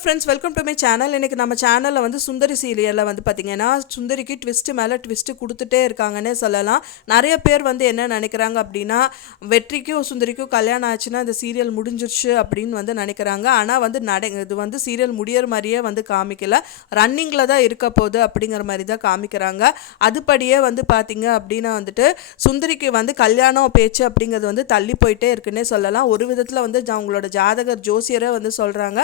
Friends welcome to my channel இன்னைக்கு நம்ம சேனலில் வந்து சுந்தரி சீரியலில் வந்து பார்த்தீங்கன்னா சுந்தரிக்கு ட்விஸ்ட்டு மேலே ட்விஸ்ட்டு கொடுத்துட்டே இருக்காங்கன்னே சொல்லலாம். நிறைய பேர் வந்து என்ன நினைக்கிறாங்க அப்படின்னா வெற்றிக்கும் சுந்தரிக்கும் கல்யாணம் ஆச்சுன்னா இந்த சீரியல் முடிஞ்சிருச்சு அப்படின்னு வந்து நினைக்கிறாங்க. ஆனால் வந்து நட இது வந்து சீரியல் முடியற மாதிரியே வந்து காமிக்கல. ரன்னிங்கில் தான் இருக்க போகுது அப்படிங்கிற மாதிரி தான் காமிக்கிறாங்க. அதுபடியே வந்து பார்த்திங்க அப்படின்னா வந்துட்டு சுந்தரிக்கு வந்து கல்யாணம் பேச்சு அப்படிங்கிறது வந்து தள்ளி போயிட்டே இருக்குன்னே சொல்லலாம். ஒரு விதத்தில் வந்து அவங்களோட ஜாதகர் ஜோசியரே வந்து சொல்கிறாங்க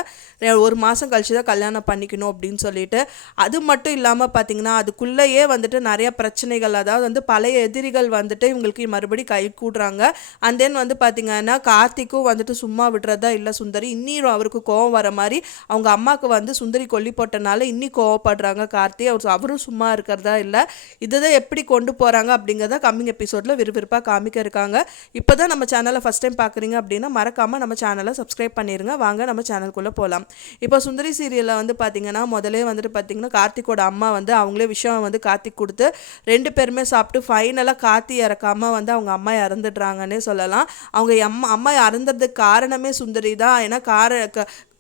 ஒரு மாதம் கழிச்சு தான் கல்யாணம் பண்ணிக்கணும் அப்படின்னு சொல்லிட்டு அது மட்டும் இல்லாமல் பார்த்தீங்கன்னா அதுக்குள்ளேயே வந்துட்டு நிறைய பிரச்சனைகள் அதாவது வந்து பழைய எதிரிகள் வந்துட்டு இவங்களுக்கு மறுபடி கை கூடுறாங்க. அண்ட் தென் வந்து பார்த்தீங்கன்னா கார்த்திக்கும் வந்துட்டு சும்மா விடுறதா இல்லை சுந்தரி இன்னும் அவருக்கு கோவம் வர மாதிரி அவங்க அம்மாவுக்கு வந்து சுந்தரி கொல்லி போட்டனால இன்னி கோவப்படுறாங்க கார்த்தி. அவர் அவரும் சும்மா இருக்கிறதா இல்லை. இதுதான் எப்படி கொண்டு போகிறாங்க அப்படிங்கிறத கம்மிங் எபிசோடில் விறுவிறுப்பாக காமிக்க இருக்காங்க. இப்போ தான் நம்ம சேனலை ஃபஸ்ட் டைம் பார்க்குறீங்க அப்படின்னா மறக்காமல் நம்ம சேனலை சப்ஸ்கிரைப் பண்ணிடுங்க வாங்க நம்ம சேனலுக்குள்ளே போகலாம் இப்போ இப்போ சுந்தரி சீரியலில் வந்து பார்த்தீங்கன்னா முதலே வந்துட்டு பார்த்தீங்கன்னா கார்த்திக்கோட அம்மா வந்து அவங்களே விஷயம் வந்து கார்த்திக் கொடுத்து ரெண்டு பேருமே சாப்பிட்டு ஃபைனலாக கார்த்தி இறக்காம வந்து அவங்க அம்மா இறந்துடுறாங்கன்னே சொல்லலாம். அவங்க அம்மா அம்மா இறந்ததுக்கு காரணமே சுந்தரி தான். ஏன்னா கார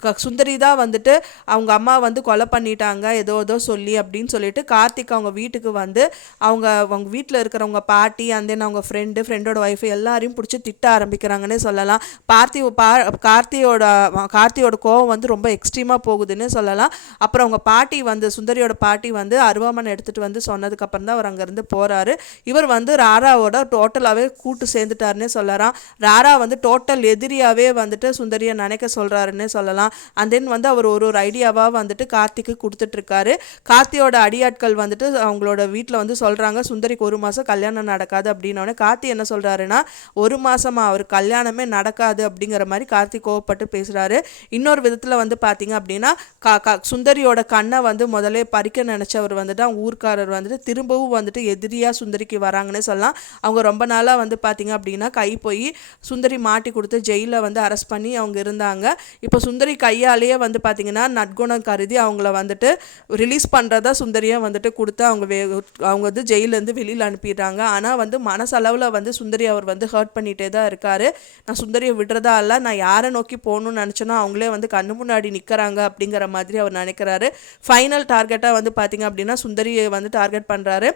க- சுந்தரி தான் வந்துட்டு அவங்க அம்மா வந்து கொலை பண்ணிட்டாங்க ஏதோ ஏதோ சொல்லி அப்படின்னு சொல்லிட்டு கார்த்திக் அவங்க வீட்டுக்கு வந்து அவங்க அவங்க வீட்டில் இருக்கிறவங்க பாட்டி அந்த then அவங்க ஃப்ரெண்டு ஃப்ரெண்டோட ஒய்ஃப் எல்லாரையும் பிடிச்சி திட்ட ஆரம்பிக்கிறாங்கன்னே சொல்லலாம். பார்த்தி பா கார்த்தியோட கார்த்தியோட கோவம் வந்து ரொம்ப எக்ஸ்ட்ரீமாக போகுதுன்னு சொல்லலாம். அப்புறம் அவங்க பாட்டி வந்து சுந்தரியோட பாட்டி வந்து அருவாமனை எடுத்துகிட்டு வந்து சொன்னதுக்கப்புறம் தான் அவர் அங்கேருந்து போகிறாரு இவர் வந்து ராராவோட டோட்டலாகவே கூட்டு சேர்ந்துட்டாருன்னே சொல்லலாம். ராரா வந்து டோட்டல் எதிரியாகவே வந்துட்டு சுந்தரியை நினைக்க சொல்கிறாருன்னே சொல்லலாம். அண்ட் தென் வந்து அவர் ஒரு ஒரு ஐடியாவாக வந்துட்டு கார்த்திக்கு கொடுத்துட்ருக்காரு. கார்த்தியோட அடியாட்கள் வந்துட்டு அவங்களோட வீட்டில் வந்து சொல்கிறாங்க சுந்தரிக்கு ஒரு மாதம் கல்யாணம் நடக்காது அப்படின்னோடனே கார்த்தி என்ன சொல்கிறாருன்னா ஒரு மாதமாக அவர் கல்யாணமே நடக்காது அப்படிங்கிற மாதிரி கார்த்தி கோவப்பட்டு பேசுகிறாரு இன்னொரு விதத்தில் வந்து பார்த்தீங்க அப்படின்னா கா சுந்தரியோட கண்ணை வந்து முதல்ல பறிக்க நினச்சவர் வந்துட்டு அவங்க ஊர்க்காரர் வந்துட்டு திரும்பவும் வந்துட்டு எதிரியாக சுந்தரிக்கு வராங்கன்னு சொல்லலாம். அவங்க ரொம்ப நாளாக வந்து பார்த்தீங்க அப்படின்னா கை போய் சுந்தரி மாட்டி கொடுத்து ஜெயிலில் வந்து அரெஸ்ட் பண்ணி அவங்க இருந்தாங்க. இப்போ சுந்தரி கையாலேயே வந்து பார்த்தீங்கன்னா நற்குணம் கருதி அவங்கள வந்துட்டு ரிலீஸ் பண்ணுறதா சுந்தரியை வந்துட்டு கொடுத்து அவங்க வே அவங்க வந்து ஜெயிலேருந்து வெளியில் அனுப்பிடுறாங்க. ஆனால் வந்து மனசளவில் வந்து சுந்தரி அவர் வந்து ஹர்ட் பண்ணிகிட்டே தான் இருக்கார். நான் சுந்தரியை விடுறதா இல்லை நான் யாரை நோக்கி போகணும்னு நினச்சேனோ அவங்களே வந்து கண்ணு முன்னாடி நிற்கிறாங்க அப்படிங்கிற மாதிரி அவர் நினைக்கிறாரு. ஃபைனல் டார்கெட்டாக வந்து பார்த்தீங்க அப்படின்னா சுந்தரியை வந்து டார்கெட் பண்ணுறாரு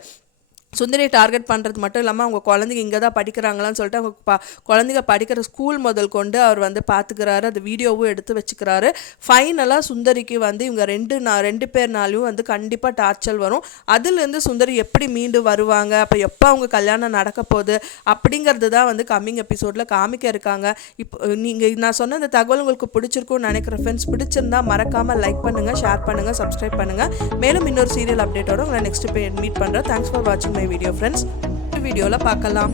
சுந்தரியை டார்கெட் பண்ணுறது மட்டும் இல்லாமல் அவங்க குழந்தைங்க இங்கே தான் படிக்கிறாங்களான்னு சொல்லிட்டு அவங்க ப குழந்தைங்க படிக்கிற ஸ்கூல் முதல் கொண்டு அவர் வந்து பார்த்துக்கிறாரு அந்த வீடியோவும் எடுத்து வச்சுக்கிறாரு. ஃபைனலாக சுந்தரிக்கு வந்து இவங்க ரெண்டு நா ரெண்டு பேர்னாலையும் வந்து கண்டிப்பாக டார்ச்சல் வரும். அதுலேருந்து சுந்தரி எப்படி மீண்டு வருவாங்க? அப்போ எப்போ அவங்க கல்யாணம் நடக்க போகுது? அப்படிங்கிறது தான் வந்து கம்மிங் எபிசோடில் காமிக்க இருக்காங்க. இப்போ நீங்கள் நான் சொன்ன இந்த தகவல் உங்களுக்கு பிடிச்சிருக்கும்னு நினைக்கிற ஃப்ரெண்ட்ஸ் பிடிச்சிருந்தா மறக்காமல் லைக் பண்ணுங்கள் ஷேர் பண்ணுங்கள் சப்ஸ்கிரைப் பண்ணுங்கள் மேலும் இன்னொரு சீரியல் அப்டேட்டோட உங்களை நெக்ஸ்ட் மீட் பண்ணுறேன் தேங்க்ஸ் ஃபார் வாட்சிங் மை வீடியோ ஃப்ரெண்ட்ஸ் வீடியோவில் பார்க்கலாம்.